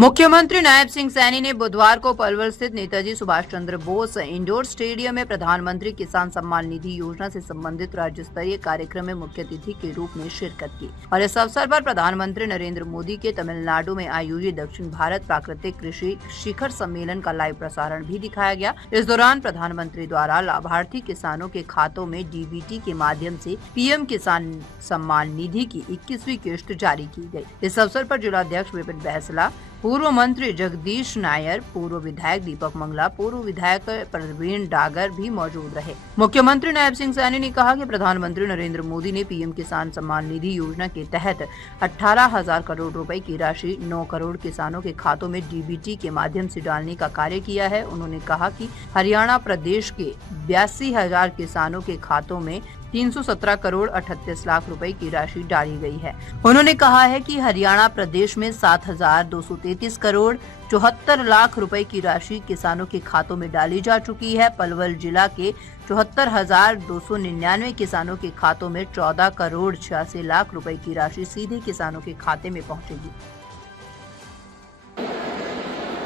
मुख्यमंत्री नायब सिंह सैनी ने बुधवार को पलवल स्थित नेताजी सुभाष चंद्र बोस इंडोर स्टेडियम में प्रधानमंत्री किसान सम्मान निधि योजना से संबंधित राज्य स्तरीय कार्यक्रम में मुख्य अतिथि के रूप में शिरकत की और इस अवसर पर प्रधानमंत्री नरेंद्र मोदी के तमिलनाडु में आयोजित दक्षिण भारत प्राकृतिक कृषि शिखर सम्मेलन का लाइव प्रसारण भी दिखाया गया। इस दौरान प्रधानमंत्री द्वारा लाभार्थी किसानों के खातों में डीबीटी के माध्यम से पीएम किसान सम्मान निधि की 21वीं किश्त जारी की गई। इस अवसर पर जिलाध्यक्ष विपिन बहसला, पूर्व मंत्री जगदीश नायर, पूर्व विधायक दीपक मंगला, पूर्व विधायक प्रवीण डागर भी मौजूद रहे। मुख्यमंत्री नायब सिंह सैनी ने कहा कि प्रधानमंत्री नरेंद्र मोदी ने पीएम किसान सम्मान निधि योजना के तहत 18,000 करोड़ रुपए की राशि 9 करोड़ किसानों के खातों में डीबीटी के माध्यम से डालने का कार्य किया है। उन्होंने कहा कि हरियाणा प्रदेश के 82,000 किसानों के खातों में 317 करोड़ 38 लाख रुपए की राशि डाली गई है। उन्होंने कहा है कि हरियाणा प्रदेश में 7,233 करोड़ 74 लाख रुपए की राशि किसानों के खातों में डाली जा चुकी है। पलवल जिला के 74,299 किसानों के खातों में 14 करोड़ 86 लाख रुपए की राशि सीधे किसानों के खाते में पहुंचेगी।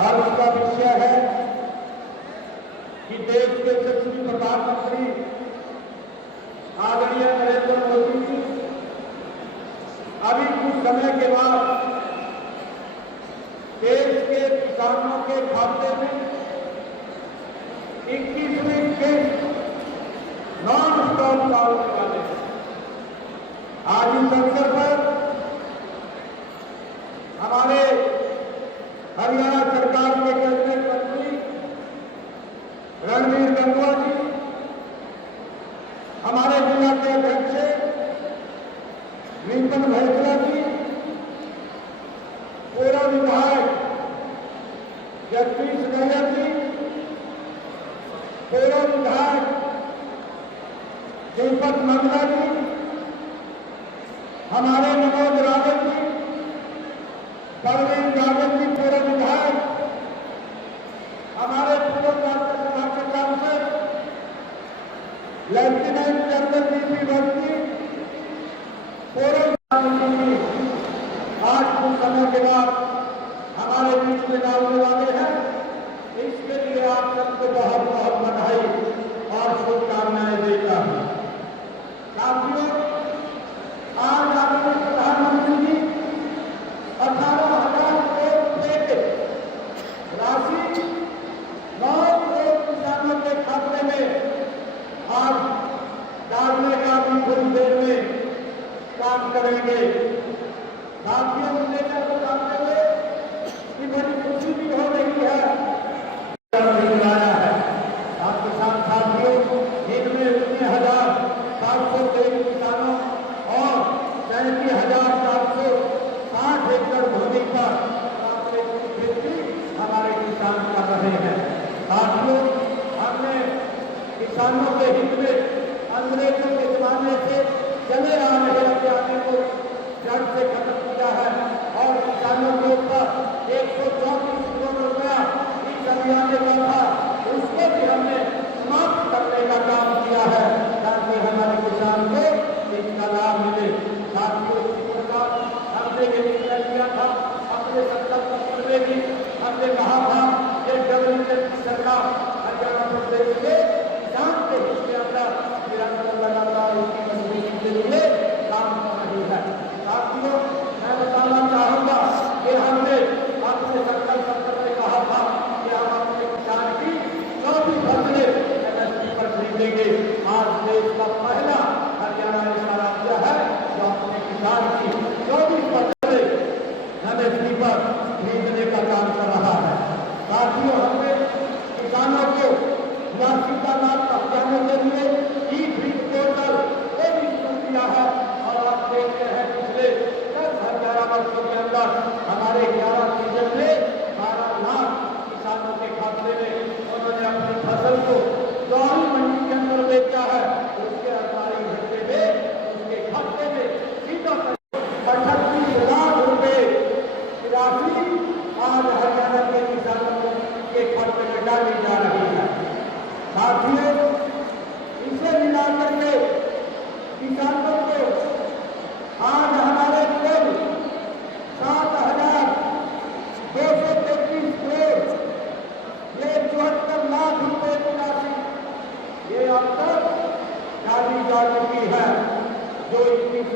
हर्ष का विषय है कि देश के यशस्वी प्रधानमंत्री आदरणीय नरेंद्र मोदी जी अभी कुछ समय के बाद देश के किसानों के खाते में 21वीं किश्त नॉन स्टॉप डालने वाले हैं। आज इस अवसर पर हमारे हरियाणा सरकार के कैबिनेट मंत्री रणवीर गंगवा जी, हमारे जिला के अध्यक्ष विपिन बहसला जी, पूर्व विधायक जगदीश नायर जी, पूर्व विधायक दीपक मंगला जी, हमारे मनोज रावत जी, प्रवीण डागर जी, पूर्व विधायक, हमारे पूर्व राज्यसभा के सांसद लेफ्टिनेंट जनरल बीपी वर्ती, पूर्व प्रधानमंत्री आज कुछ समय के बाद हमारे बीच में डालने वाले हैं। इसके लिए आप सबको बहुत बहुत बधाई और शुभकामनाएं देता हूं। साथियों, आज आदरणीय प्रधानमंत्री जी 18,000 करोड़ रुपए की राशि 9 करोड़ किसानों के खाते में आज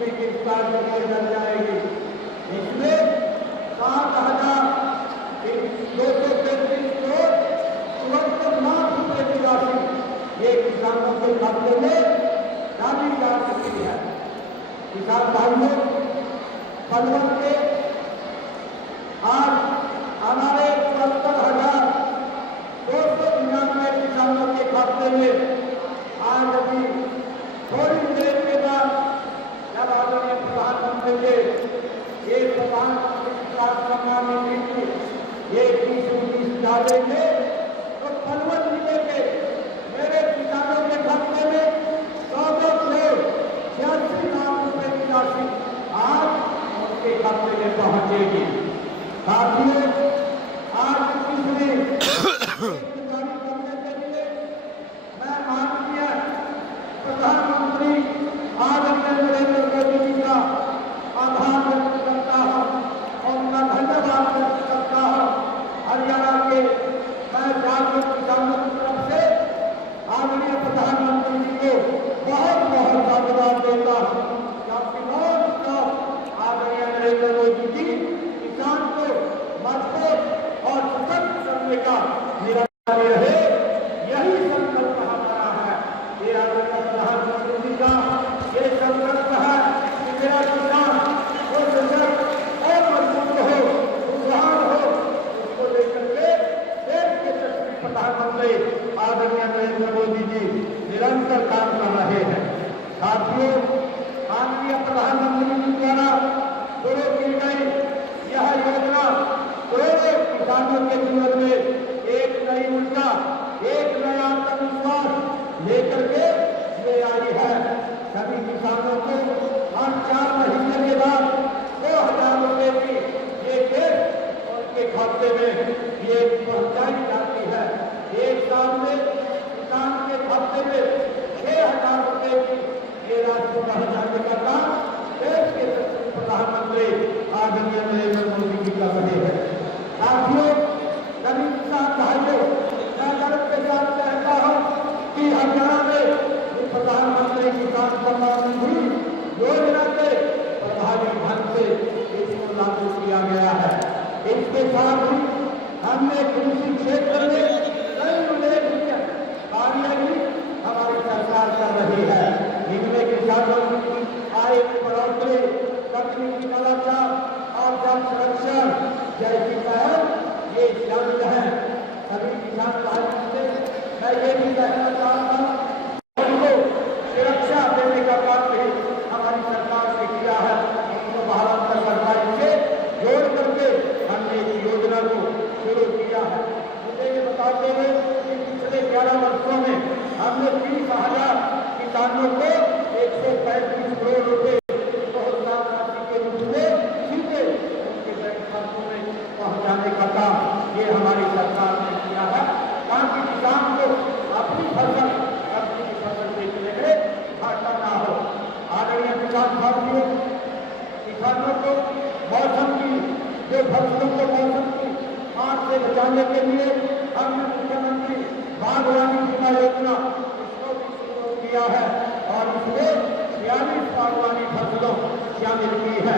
भी गिरफ्तार करके डर जाएगी। इसमें 7,233 करोड़ 74 लाख रुपए की राशि ये किसानों के खाते में डाली जा चुकी है। किसान भाइयों, पलवल के आज हमारे 74,299 किसानों के खाते में आज अभी थोड़ी देर के बाद जब आदरणीय प्रधानमंत्री के एक प्रधानमंत्री किसान सम्मान निधि ये 20-19 डालेंगे तो पलवल जिले के मेरे किसानों के खाते में 14,86 लाख रुपए की राशि आज उनके खाते में पहुंचेगी। साथियों, आज तीसरी जारी करने के लिए मैं माननीय प्रधानमंत्री आदरणीय नरेंद्र मोदी जी का आभार व्यक्त करता हूं और उनका धन्यवाद व्यक्त करता हूं। हरियाणा के मैं जागरूक किसानों की तरफ से आदरणीय प्रधानमंत्री जी को बहुत बहुत धन्यवाद देता हूं, क्योंकि आदरणीय नरेंद्र मोदी जी किसान को मजबूत और सशक्त करने का निरंतर रहे, यही संकल्प हमारा है। ये आदरणीय प्रधानमंत्री जी का ये संकल्प है कि मेरा किसान वो सशक्त और मजबूत हो, खुशहाल हो, उसको लेकर के देश के यशस्वी प्रधानमंत्री आदरणीय नरेंद्र मोदी जी निरंतर काम कर रहे हैं। साथियों, माननीय प्रधानमंत्री जी द्वारा शुरू की गई यह योजना करोड़ों किसानों के जीवन में एक नई ऊर्जा, एक नया आत्मविश्वास लेकर के ले आई है। सभी किसानों को हर 4 महीने के बाद 2,000 रुपए की ये किस्त उनके खाते में ये पहुंचाई जाती है। एक साल में किसान के खाते में 6,000 रुपए की ये राशि पहुंचाने का काम देश के प्रधानमंत्री आदरणीय नरेंद्र मोदी जी कर रहे हैं। साथियों, सभी किसान भाइयों, मैं गर्व के साथ कहता हूं कि हरियाणा में प्रधानमंत्री किसान सम्मान निधि योजना के प्रभावी ढंग से इसको लागू किया गया है। इसके साथ ही हमने कृषि क्षेत्र में कई उल्लेखनीय कार्य भी हमारी सरकार कर रही है। इनमें किसानों की आय में बढ़ोतरी, तकनीकी नवाचार और जल संरक्षण जैसी पहल ये शामिल है। सभी किसान भाइयों से मैं ये भी कहना चाहता हूँ, उनको सुरक्षा देने का काम भी हमारी सरकार ने किया है। उनको भारत सरकार से जोड़ करके हमने इस योजना को शुरू किया है। मुझे ये बताते हुए कि पिछले 11 वर्षों में हमने 30,000 किसानों को 135 करोड़ रुपए प्रोत्साहन राशि के रूप में सीधे उनके बैंक खातों में पहुंचाने का काम ये हमारी सरकार ने किया है, ताकि किसान को अपनी फसल बेचने में घाटा ना हो। आदरणीय किसान साथियों, किसानों को मौसम की जो फसलों को मौसम की मार से बचाने के लिए हमने मुख्यमंत्री बागवानी बीमा योजना इसको भी शुरू किया है और इसमें 46 बागवानी फसलों शामिल की है।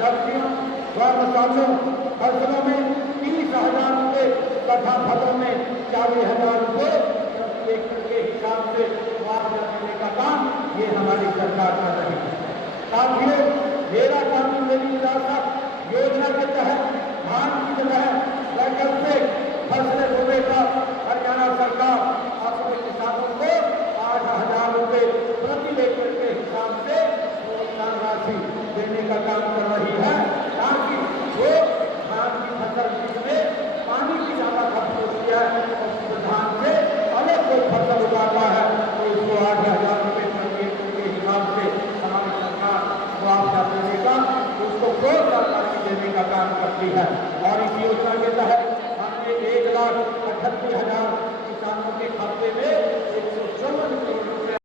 सब्जियों व मसालों फसलों में 30,000 रुपए तथा फलों में 40,000 रुपए प्रति एकड़ के हिसाब से मुआवजा देने का काम ये हमारी सरकार कर रही है। साथियों, मेरा कानून मेरी विरासत